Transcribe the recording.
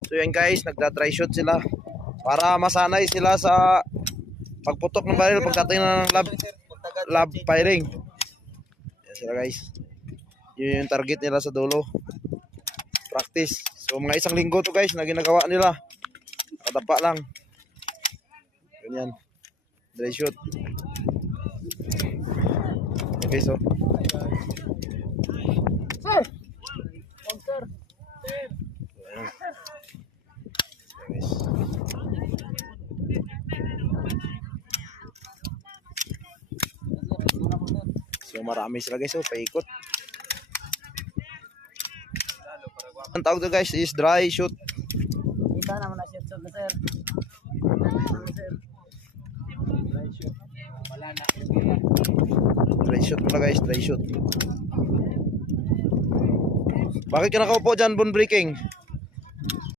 So yan guys, nagda-dry shoot sila para masanay sila sa pagputok ng baril pagdating ng lab firing. Yan sila guys. Yun yung target nila sa dulo. Practice. So mga isang linggo to guys na ginagawa nila. Nakadapa lang. Ganyan. Dry shoot. Okay so. Sir! Sir! Ayan. Guys. So marami sila guys, oh, paikot. Ang tawag to guys is dry shoot. Kita naman na shoot na sir. Sir. Dry shoot. Wala na. Dry shoot pala guys, dry shoot. Bakit ka nakaupo dyan, bone breaking?